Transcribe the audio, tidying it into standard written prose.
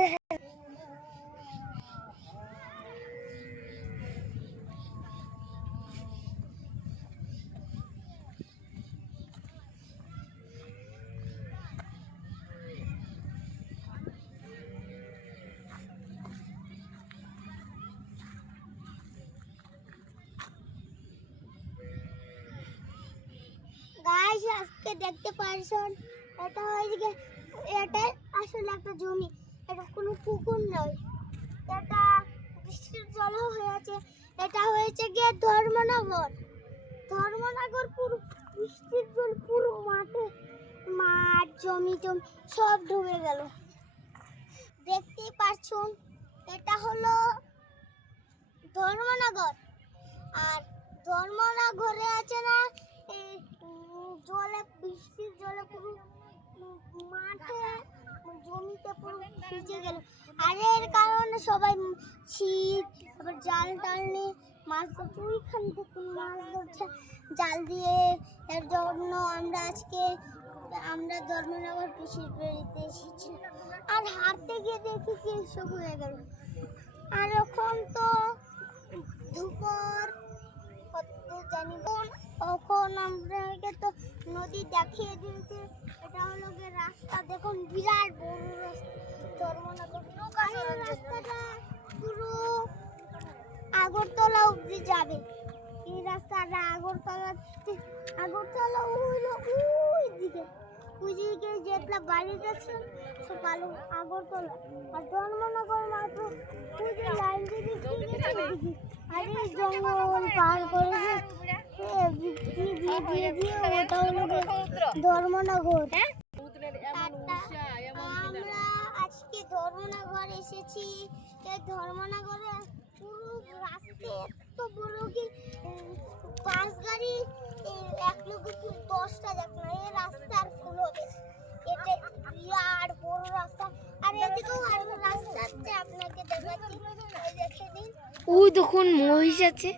দেখেন গাইস, আজকে দেখতে পারছেন এটা আসলে একটা জমি, এটা কোনো পুকুর নয়, এটা বৃষ্টির জল হয়ে আছে। এটা হয়েছে গিয়ে ধর্মনগর। পুরো বৃষ্টির জল পুরো মাঠ জমি সব ডুবে গেল। দেখতেই পাচ্ছেন এটা হলো ধর্মনগর। আর ধর্মনগরে আছে না বৃষ্টির জলে পুরো মাঠে জমিতে পুরো ভিজে গেল। আর এর কারণে সবাই ছিপ তারপর জাল টাল নিয়ে মাছ ধরছে, ওইখান থেকে মাছ ধরছে জাল দিয়ে। এর জন্য আমরা ধর্মনগর পিসির বাড়িতে এসেছি। আর হাঁটতে গিয়ে দেখি কি সব হয়ে গেল। আর এখন তো দুপুর এখন আমরাকে তো নদী দেখিয়ে দিয়েছে। এটা হলো গিয়ে রাস্তা, দেখুন বিরাট বড় রাস্তা ধর্মনগর। রাস্তাটা পুরো আগরতলা অব্দি যাবে। এই রাস্তাটা আগরতলা হইলো ওই দিকে যেটা বাড়ি যাচ্ছে সব ভালো আগরতলা। আর ধর্মনগর মাত্র ওই যে লাইন দিয়ে আর এই জঙ্গল পার করে ওটা হলো ধর্মনগর। আমরা আজকে ধর্মনগর এসেছি। এই ধর্মনগরে পুরো রাস্তা এত বড় কি বাস গাড়ি এক লোক 10টা দেখ না। এই রাস্তার ফুল হবে, এটা বিরাট বড় রাস্তা। আর এদিকেও আরো রাস্তা আছে, আপনাকে দেখাচ্ছি, দেখে দিন। ওই দেখুন মহিষ আছে।